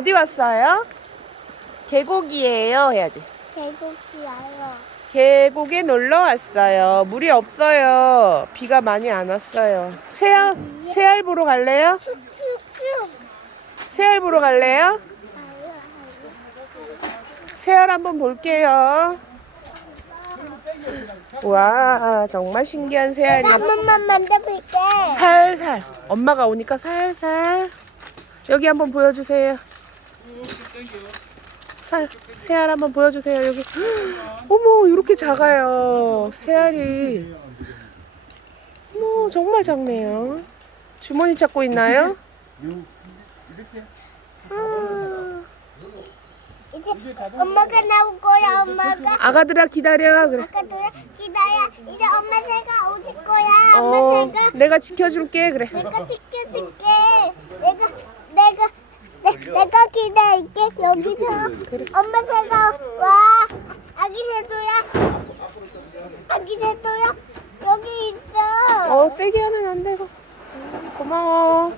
어디 왔어요? 계곡이에요 해야지. 계곡이야요. 계곡에 놀러 왔어요. 물이 없어요. 비가 많이 안 왔어요. 새알, 새알 보러 갈래요? 새알 보러 갈래요? 새알 한번 볼게요. 와, 정말 신기한 새알이. 한 번만 만져볼게. 살살. 엄마가 오니까 살살. 여기 한번 보여주세요. 살, 새알 한번 보여주세요. 여기. 어머, 이렇게 작아요. 새알이. 어머, 정말 작네요. 주머니 찾고 있나요? 아, 이제 엄마가 나올 거야, 엄마가. 아가들아 기다려. 그래. 아까 도야 기다려. 이제 엄마 새가 오실 거야. 엄마 어, 새가. 내가 지켜줄게. 그래. 내가 지켜줄게. 내가 기다릴게 여기서. 엄마 새가 와. 아기 새도야. 아기 새도야. 여기 있어. 어, 세게 하면 안 되고. 고마워.